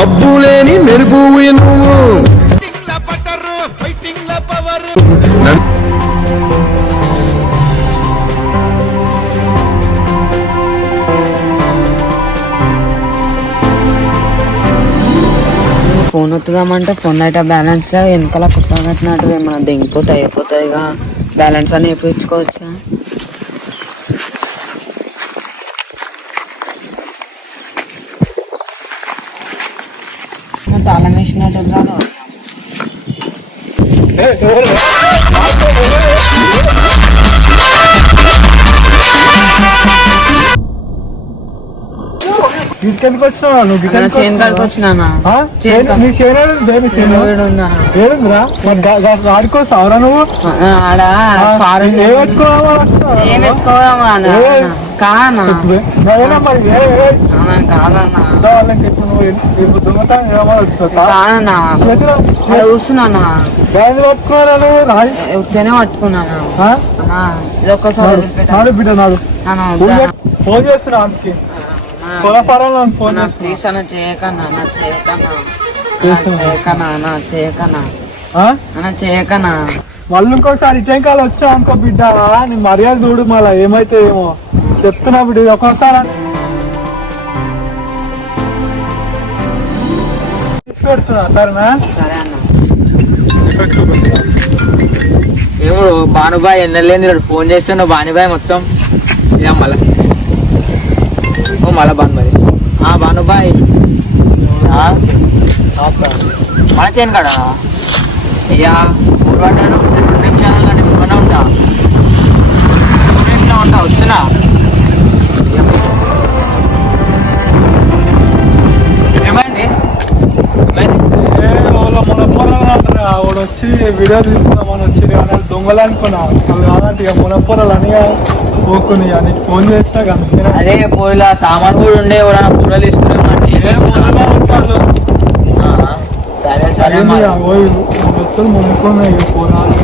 మబ్బులేని మెరుపు నువ్వు phone వస్తుందామంటే phone అయితే బ్యాలెన్స్ లో వెనకాల కుప్ప కట్టినట్టు ఏమన్నా దిగిపోతే అయిపోతుంది ఇక బ్యాలెన్స్ అని వేయించుకోవచ్చా. తాళం వేసినట్టు గిట్కెందుకు వచ్చినావా నువ్వు? చేను కాడికి వచ్చినా ఆడుకోసావరా నువ్వు? ఆడ ఏం ఎత్తుకోవా కాదన్నా చూస్తున్నానా ఉత్తనే పట్టుకున్నాను. ఒక్కసారి బిడ్డ నాడు ఫోన్ చేస్తున్నా అందుకే ప్లీజ్ అన్న చేయకన్నా చేయకనా మళ్ళీ ఇంకోసారి ఇటెంకాలు వచ్చినా అనుకో బిడ్డ నీ మర్యాద చూడు మళ్ళా ఏమైతే ఏమో చెప్తున్నా బిడ్డ ఒక్కొక్కసారి తీసుకెడుతున్నా సరేనా? సరే అన్న. ఏమో భానుబాయ్ ఎన్నెళ్ళేంది ఫోన్ చేస్తున్నావు భానుబాయ్ మొత్తం ఇక మళ్ళా మళ్ళా భానుబాయ్ భానుబాయ్ మన చేయను కాడా అయ్యా ఫోన్ పడ్డారు 2 నిమిషాలు కానీ ఫోన్ ఉంటా వస్తున్నా ఏమైంది వాడు వచ్చి వీడియో తీసుకుందామని వచ్చి దొంగలు అనుకున్నా కాదంటే ఇక మునపొరలు అని పోకుని నీకు ఫోన్ చేసినా కానీ అదే పోయిలా సామాన్ కూడా ఉండే ఎవరైనా కూరలు తీసుకున్నామంటే సరే సరే వస్తువులు మునుకున్నాయి పోరాలు